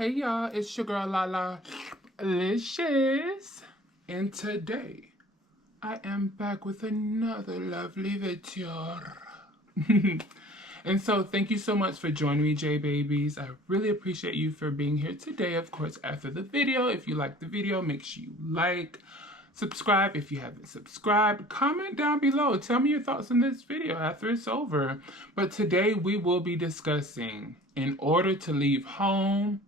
Hey y'all, it's your girl Lala Licious, and today I am back with another lovely video. And so thank you so much for joining me, J Babies. I really appreciate you for being here today. Of course, after the video, if you like the video, make sure you like, subscribe if you haven't subscribed, comment down below, tell me your thoughts on this video after it's over. But today we will be discussing, in order to leave home,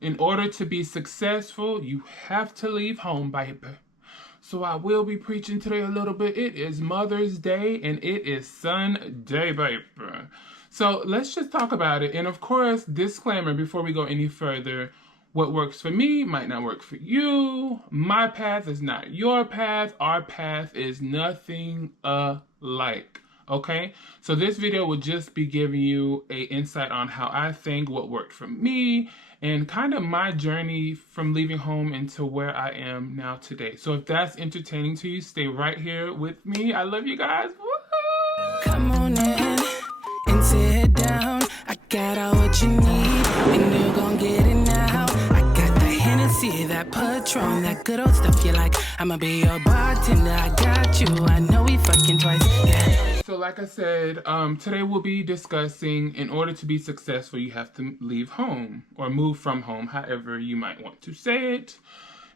in order to be successful, you have to leave home, baby. So I will be preaching today a little bit. It is Mother's Day and it is Sunday, baby. So let's just talk about it. And of course, disclaimer before we go any further, what works for me might not work for you. My path is not your path. Our path is nothing alike. Okay, so this video will just be giving you an insight on how I think, what worked for me, and kind of my journey from leaving home into where I am now today. So if that's entertaining to you, stay right here with me. I love you guys. Woo-hoo! Come on in and sit down. I got all what you need, and you're gonna get it now. I got the Hennessy, that Patron, that good old stuff you like. I'ma be your bartender. I got you. I know we fucking twice. Yeah. So like I said, today we'll be discussing, in order to be successful, you have to leave home or move from home, however you might want to say it.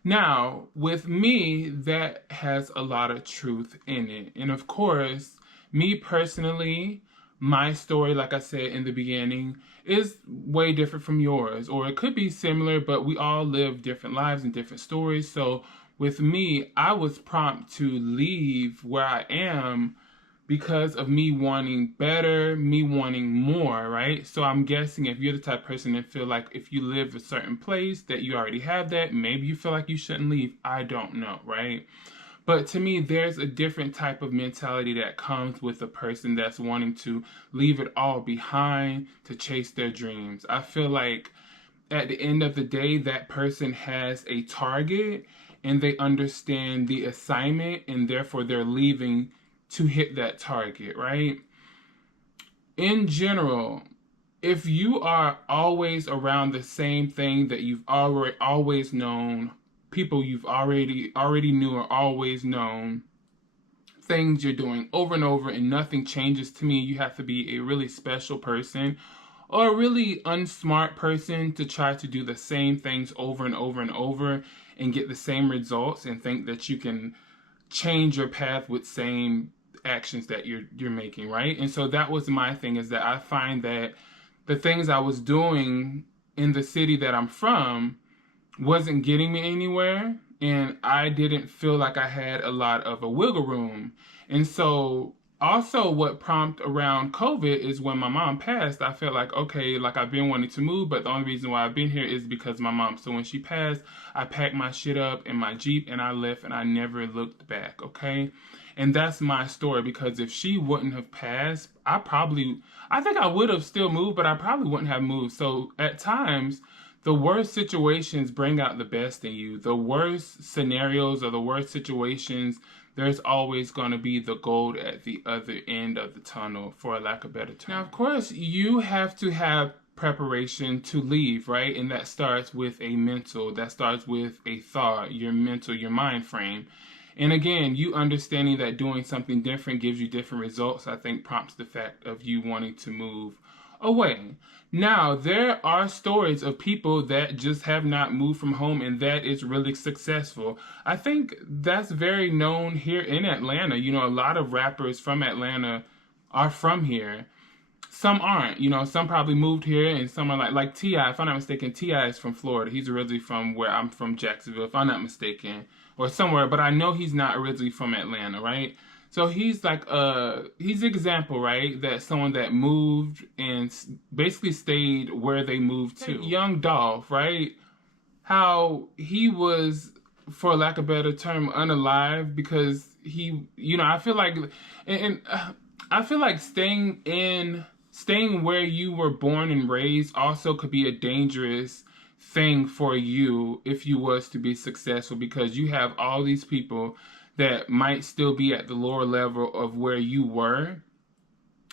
Now, with me, that has a lot of truth in it. And of course, me personally, my story, like I said in the beginning, is way different from yours. Or it could be similar, but we all live different lives and different stories. So with me, I was prompt to leave where I am because of me wanting better, me wanting more, right? So I'm guessing if you're the type of person that feel like if you live a certain place that you already have that, maybe you feel like you shouldn't leave. I don't know, right? But to me, there's a different type of mentality that comes with a person that's wanting to leave it all behind to chase their dreams. I feel like at the end of the day, that person has a target and they understand the assignment and therefore they're leaving to hit that target, right? In general, if you are always around the same thing that you've always known, people you've already knew or always known, things you're doing over and over and nothing changes, to me, you have to be a really special person or a really unsmart person to try to do the same things over and over and over and get the same results and think that you can change your path with same actions that you're making, right? And so that was my thing, is that I find that the things I was doing in the city that I'm from wasn't getting me anywhere, and I didn't feel like I had a lot of a wiggle room. And so also what prompted around COVID is when my mom passed, I felt like, okay, like I've been wanting to move, but the only reason why I've been here is because of my mom. So when she passed, I packed my shit up in my Jeep and I left and I never looked back, okay? And that's my story, because if she wouldn't have passed, I think I would have still moved, but I probably wouldn't have moved. So at times, the worst situations bring out the best in you. The worst scenarios or the worst situations, there's always going to be the gold at the other end of the tunnel, for a lack of a better term. Now, of course, you have to have preparation to leave, right? And that starts with a mental, that starts with a thought, your mental, your mind frame. And again, you understanding that doing something different gives you different results, I think prompts the fact of you wanting to move away. Now, there are stories of people that just have not moved from home and that is really successful. I think that's very known here in Atlanta. You know, a lot of rappers from Atlanta are from here. Some aren't, you know, some probably moved here and some are like T.I., if I'm not mistaken, T.I. is from Florida. He's originally from where I'm from, Jacksonville, if I'm not mistaken, or somewhere, but I know he's not originally from Atlanta, right? So he's like, he's an example, right? That someone that moved and basically stayed where they moved to. Young Dolph, right? How he was, for lack of a better term, unalive because he, you know, I feel like, and I feel like staying where you were born and raised also could be a dangerous thing for you if you was to be successful, because you have all these people that might still be at the lower level of where you were.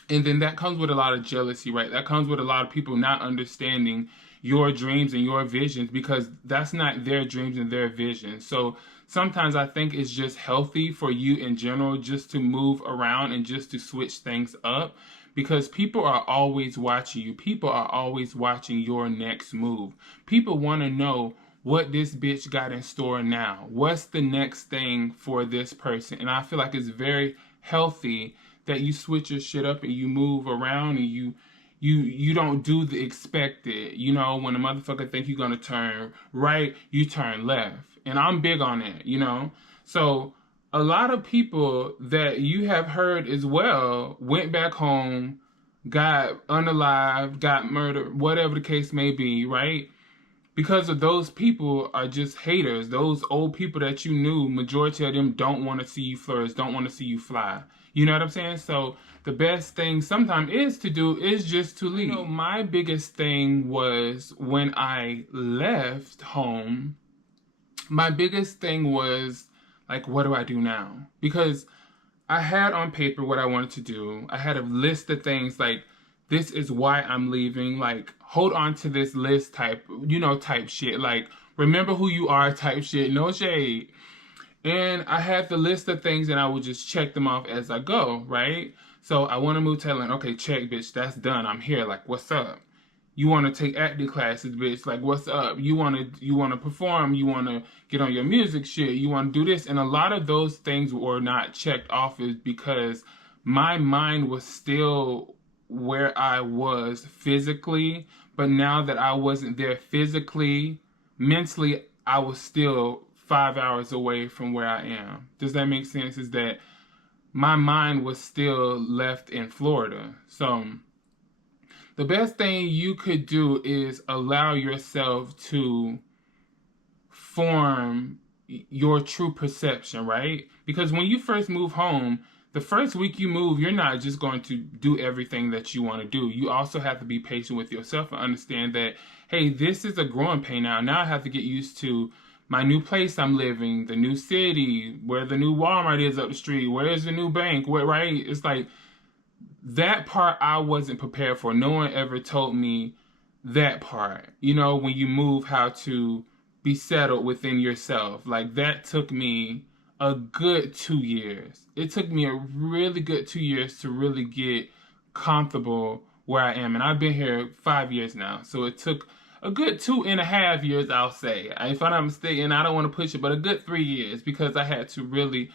And then that comes with a lot of jealousy, right? That comes with a lot of people not understanding your dreams and your visions, because that's not their dreams and their visions. So sometimes I think it's just healthy for you in general just to move around and just to switch things up, because people are always watching you. People are always watching your next move. People want to know what this bitch got in store now. What's the next thing for this person? And I feel like it's very healthy that you switch your shit up and you move around and you don't do the expected. You know, when a motherfucker think you're gonna turn right, you turn left. And I'm big on that, you know? So a lot of people that you have heard as well went back home, got unalived, got murdered, whatever the case may be, right? Because of those people are just haters. Those old people that you knew, majority of them don't want to see you flourish, don't want to see you fly. You know what I'm saying? So the best thing sometimes is to do is just to leave. You know, my biggest thing was when I left home, my biggest thing was, like, what do I do now? Because I had on paper what I wanted to do. I had a list of things, like, this is why I'm leaving, like, hold on to this list type, you know, type shit, like, remember who you are type shit, no shade. And I had the list of things and I would just check them off as I go, right? So I want to move to Atlanta. Okay, check, bitch, that's done. I'm here. Like, what's up? You want to take acting classes, bitch. Like, what's up? You want to perform. You want to get on your music shit. You want to do this. And a lot of those things were not checked off is because my mind was still where I was physically. But now that I wasn't there physically, mentally, I was still 5 hours away from where I am. Does that make sense? Is that my mind was still left in Florida. So the best thing you could do is allow yourself to form your true perception, right? Because when you first move home, the first week you move, you're not just going to do everything that you want to do. You also have to be patient with yourself and understand that, hey, this is a growing pain now. Now I have to get used to my new place I'm living, the new city, where the new Walmart is up the street, where's the new bank, where, right? It's like, that part I wasn't prepared for. No one ever told me that part. You know, when you move, how to be settled within yourself. Like, that took me a good 2 years. It took me a really good 2 years to really get comfortable where I am. And I've been here 5 years now. So it took a good 2.5 years, I'll say. If I'm not mistaken, I don't want to push it, but a good 3 years, because I had to really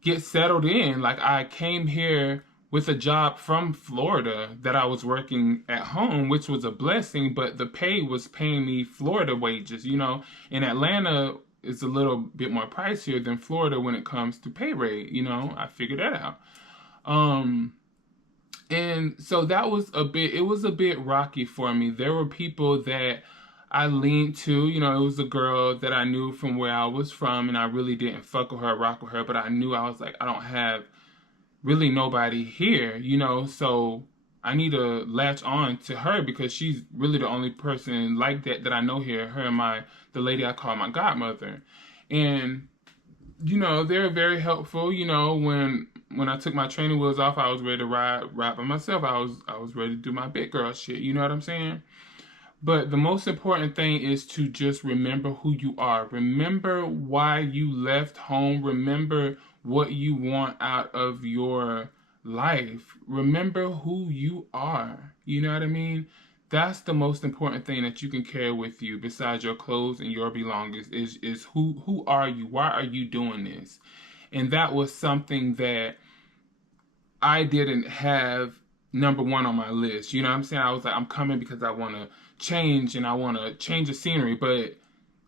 get settled in. Like, I came here with a job from Florida that I was working at home, which was a blessing, but the pay was paying me Florida wages, you know. In Atlanta, it's a little bit more pricier than Florida when it comes to pay rate, you know. I figured that out. And so that was it was a bit rocky for me. There were people that I leaned to, you know. It was a girl that I knew from where I was from, and I really didn't fuck with her, rock with her, but I knew, I was like, I don't have really nobody here, you know, so I need to latch on to her because she's really the only person like that I know here, her and the lady I call my godmother. And, you know, they're very helpful. You know, when I took my training wheels off, I was ready to ride by myself. I was ready to do my big girl shit, you know what I'm saying? But the most important thing is to just remember who you are. Remember why you left home. Remember what you want out of your life. Remember who you are. You know what I mean? That's the most important thing that you can carry with you besides your clothes and your belongings is who are you? Why are you doing this? And that was something that I didn't have number one on my list. You know what I'm saying? I was like, I'm coming because I want to change and I want to change the scenery. But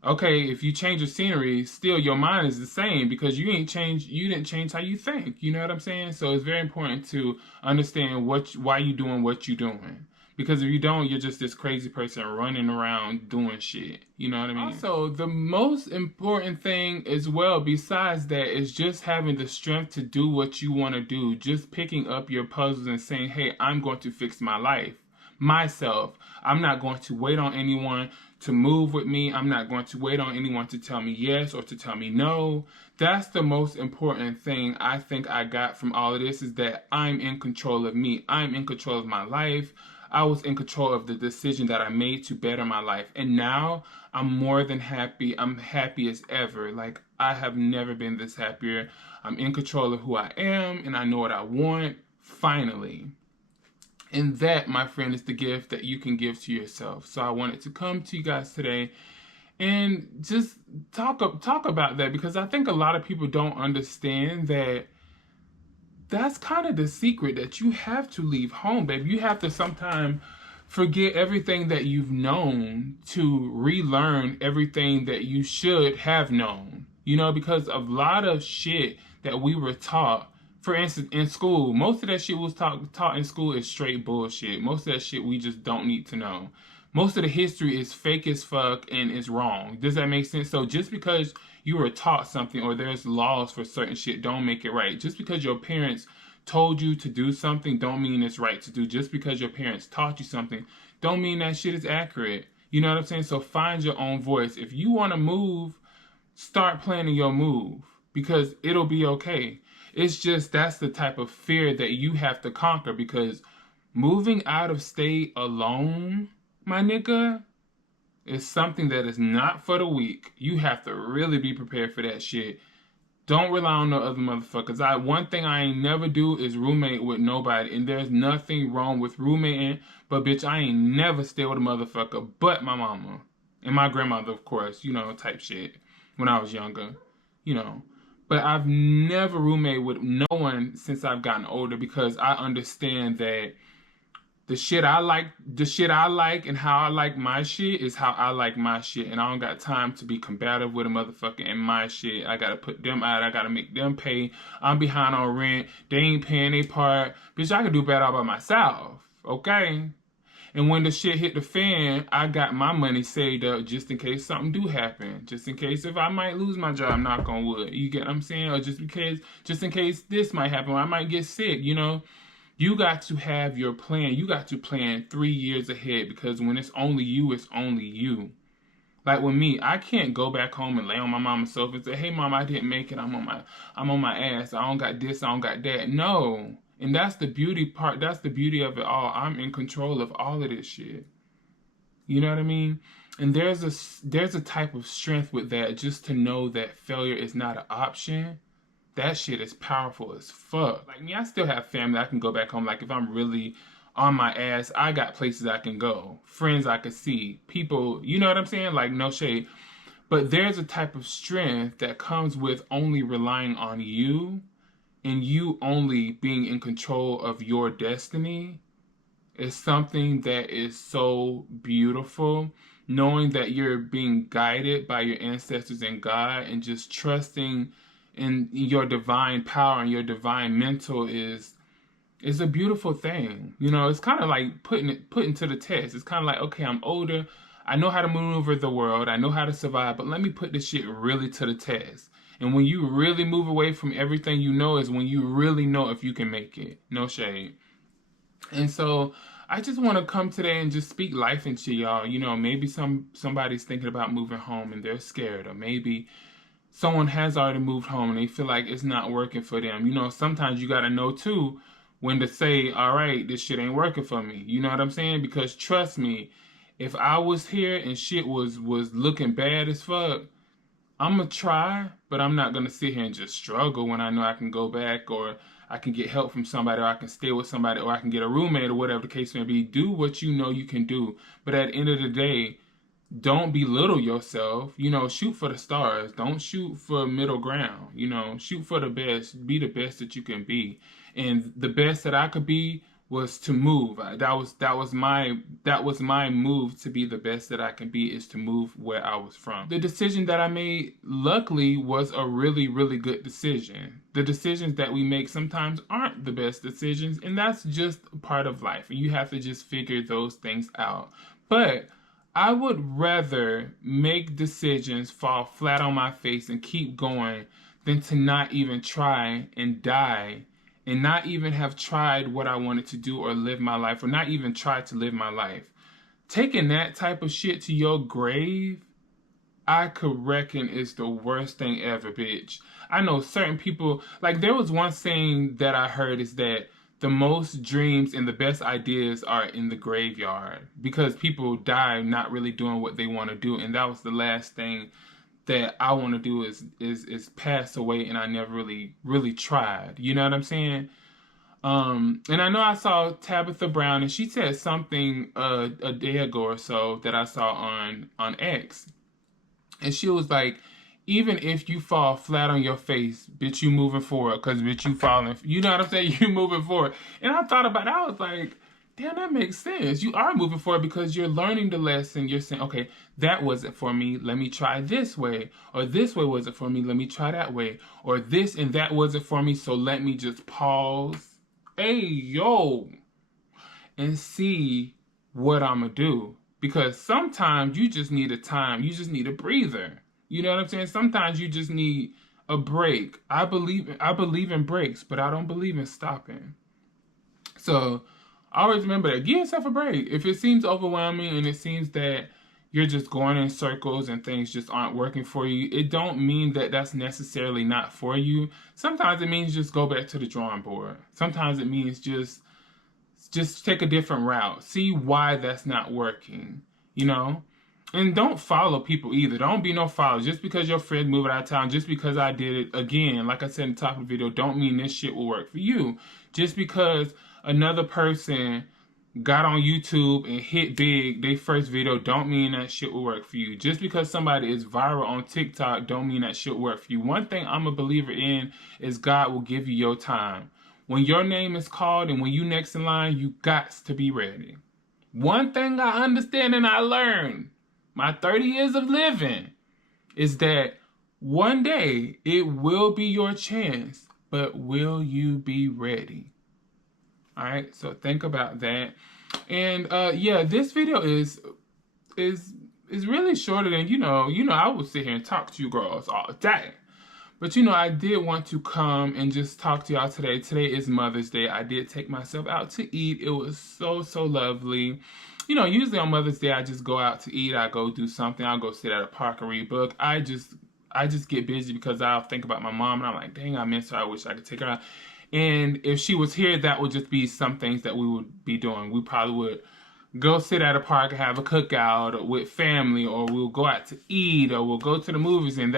okay, if you change the scenery, still your mind is the same because you didn't change how you think. You know what I'm saying? So it's very important to understand why you doing what you're doing. Because if you don't, you're just this crazy person running around doing shit. You know what I mean? Also, the most important thing as well, besides that, is just having the strength to do what you want to do. Just picking up your puzzles and saying, hey, I'm going to fix my life. Myself. I'm not going to wait on anyone to move with me. I'm not going to wait on anyone to tell me yes or to tell me no. That's the most important thing I think I got from all of this, is that I'm in control of me. I'm in control of my life. I was in control of the decision that I made to better my life. And now I'm more than happy. I'm happy as ever. Like, I have never been this happier. I'm in control of who I am, and I know what I want, finally. And that, my friend, is the gift that you can give to yourself. So I wanted to come to you guys today and just talk about that, because I think a lot of people don't understand that that's kind of the secret, that you have to leave home, babe. You have to sometimes forget everything that you've known to relearn everything that you should have known. You know, because a lot of shit that we were taught, for instance, in school, most of that shit was taught in school is straight bullshit. Most of that shit we just don't need to know. Most of the history is fake as fuck and is wrong. Does that make sense? So just because you were taught something or there's laws for certain shit, don't make it right. Just because your parents told you to do something, don't mean it's right to do. Just because your parents taught you something, don't mean that shit is accurate. You know what I'm saying? So find your own voice. If you want to move, start planning your move, because it'll be okay. It's just that's the type of fear that you have to conquer, because moving out of state alone, my nigga, is something that is not for the weak. You have to really be prepared for that shit. Don't rely on no other motherfuckers. One thing I ain't never do is roommate with nobody, and there's nothing wrong with roommating, but bitch, I ain't never stay with a motherfucker but my mama and my grandmother, of course, you know, type shit, when I was younger, you know. But I've never roommated with no one since I've gotten older, because I understand that the shit I like and how I like my shit is how I like my shit. And I don't got time to be combative with a motherfucker in my shit. I gotta put them out. I gotta make them pay. I'm behind on rent. They ain't paying their part. Bitch, I can do better all by myself. Okay? And when the shit hit the fan, I got my money saved up just in case something do happen. Just in case if I might lose my job, knock on wood. You get what I'm saying? Or just in case this might happen. I might get sick, you know? You got to have your plan. You got to plan 3 years ahead, because when it's only you, it's only you. Like with me, I can't go back home and lay on my mama's sofa and say, "Hey mom, I didn't make it. I'm on my ass. I don't got this, I don't got that." No. And that's the beauty part. That's the beauty of it all. I'm in control of all of this shit. You know what I mean? And there's a type of strength with that, just to know that failure is not an option. That shit is powerful as fuck. Like me, I still have family I can go back home. Like if I'm really on my ass, I got places I can go. Friends I can see. People, you know what I'm saying? Like no shade. But there's a type of strength that comes with only relying on you, and you only being in control of your destiny. Is something that is so beautiful. Knowing that you're being guided by your ancestors and God, and just trusting in your divine power and your divine mental is a beautiful thing. You know, it's kind of like putting to the test. It's kind of like, okay, I'm older. I know how to maneuver the world. I know how to survive, but let me put this shit really to the test. And when you really move away from everything you know is when you really know if you can make it. No shade. And so I just want to come today and just speak life into y'all. You know, maybe somebody's thinking about moving home and they're scared, or maybe someone has already moved home and they feel like it's not working for them. You know, sometimes you got to know too when to say, all right, this shit ain't working for me. You know what I'm saying? Because trust me, if I was here and shit was looking bad as fuck, I'm going to try, but I'm not going to sit here and just struggle when I know I can go back, or I can get help from somebody, or I can stay with somebody, or I can get a roommate, or whatever the case may be. Do what you know you can do. But at the end of the day, don't belittle yourself. You know, shoot for the stars. Don't shoot for middle ground. You know, shoot for the best. Be the best that you can be. And the best that I could be was to move. That was my move to be the best that I can be, is to move where I was from. The decision that I made, luckily, was a really, really good decision. The decisions that we make sometimes aren't the best decisions, and that's just part of life. And you have to just figure those things out. But I would rather make decisions fall flat on my face and keep going than to not even try and die, and not even have tried what I wanted to do or live my life, or not even try to live my life. Taking that type of shit to your grave, I could reckon is the worst thing ever, bitch. I know certain people, like there was one saying that I heard is that the most dreams and the best ideas are in the graveyard, because people die not really doing what they want to do. And that was the last thing that I want to do is pass away, and I never really tried. You know what I'm saying? And I know I saw Tabitha Brown, and she said something a day ago or so that I saw on X, and she was like, even if you fall flat on your face, bitch, you moving forward, because bitch, you falling. You know what I'm saying? You moving forward. And I thought about it. I was like, damn, that makes sense. You are moving forward because you're learning the lesson. You're saying, okay, that wasn't for me. Let me try this way. Or this way wasn't for me. Let me try that way. Or this and that wasn't for me. So let me just pause. Hey, yo. And see what I'm going to do. Because sometimes you just need a time. You just need a breather. You know what I'm saying? Sometimes you just need a break. I believe in breaks, but I don't believe in stopping. So always remember that. Give yourself a break. If it seems overwhelming and it seems that you're just going in circles and things just aren't working for you, it don't mean that that's necessarily not for you. Sometimes it means just go back to the drawing board. Sometimes it means just take a different route. See why that's not working, you know? And don't follow people either. Don't be no follower. Just because your friend moved out of town, just because I did it, again, like I said in the top of the video, don't mean this shit will work for you. Just because another person got on YouTube and hit big, their first video, don't mean that shit will work for you. Just because somebody is viral on TikTok, don't mean that shit will work for you. One thing I'm a believer in is God will give you your time. When your name is called and when you next in line, you got to be ready. One thing I understand and I learned, my 30 years of living, is that one day it will be your chance, but will you be ready? All right, so think about that. And yeah, this video is really shorter than, you know, I would sit here and talk to you girls all day. But, you know, I did want to come and just talk to y'all today. Today is Mother's Day. I did take myself out to eat. It was so lovely. You know, usually on Mother's Day, I just go out to eat. I go do something. I'll go sit at a park and read a book. I just get busy because I'll think about my mom, and I'm like, dang, I miss her. I wish I could take her out. And if she was here, that would just be some things that we would be doing. We probably would go sit at a park and have a cookout with family, or we'll go out to eat, or we'll go to the movies, and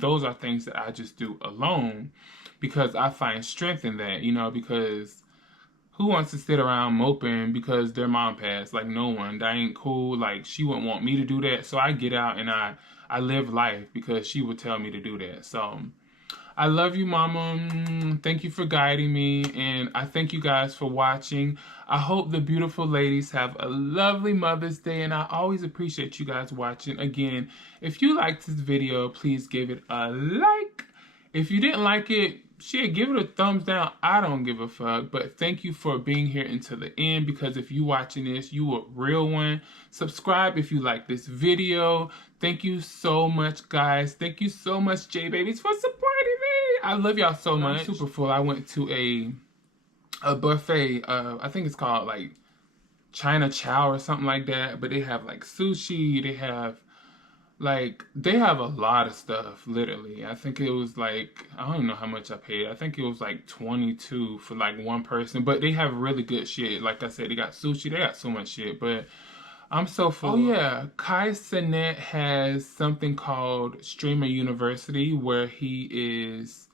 those are things that I just do alone because I find strength in that, you know, because who wants to sit around moping because their mom passed? Like, no one. That ain't cool. Like, she wouldn't want me to do that. So I get out and I live life because she would tell me to do that. So I love you, Mama. Thank you for guiding me. And I thank you guys for watching. I hope the beautiful ladies have a lovely Mother's Day. And I always appreciate you guys watching. Again, if you liked this video, please give it a like. If you didn't like it, shit, give it a thumbs down. I don't give a fuck. But thank you for being here until the end, because if you watching this, you a real one. Subscribe if you like this video. Thank you so much, guys. Thank you so much, J Babies, for supporting me. I love y'all so much. I'm super full. I went to a buffet. I think it's called like China Chow or something like that. But they have like sushi. They have a lot of stuff, literally. I think it was like, I don't know how much I paid. I think it was like $22 for like one person. But they have really good shit. Like I said, they got sushi. They got so much shit. But I'm so full. Oh yeah, Kai Cenat has something called Streamer University, where he is,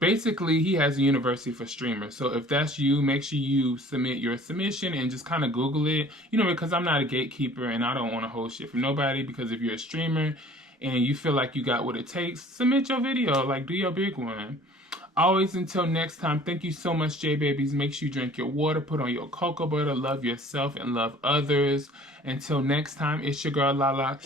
basically he has a university for streamers. So if that's you, make sure you submit your submission and just kind of Google it. You know, because I'm not a gatekeeper and I don't want to hold shit from nobody. Because if you're a streamer and you feel like you got what it takes, submit your video, like do your big one. Always, until next time, thank you so much, J Babies. Make sure you drink your water, put on your cocoa butter, love yourself and love others. Until next time, it's your girl Lala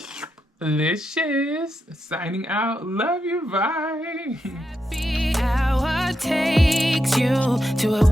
Licious signing out. Love you, bye. Happy hour takes you to a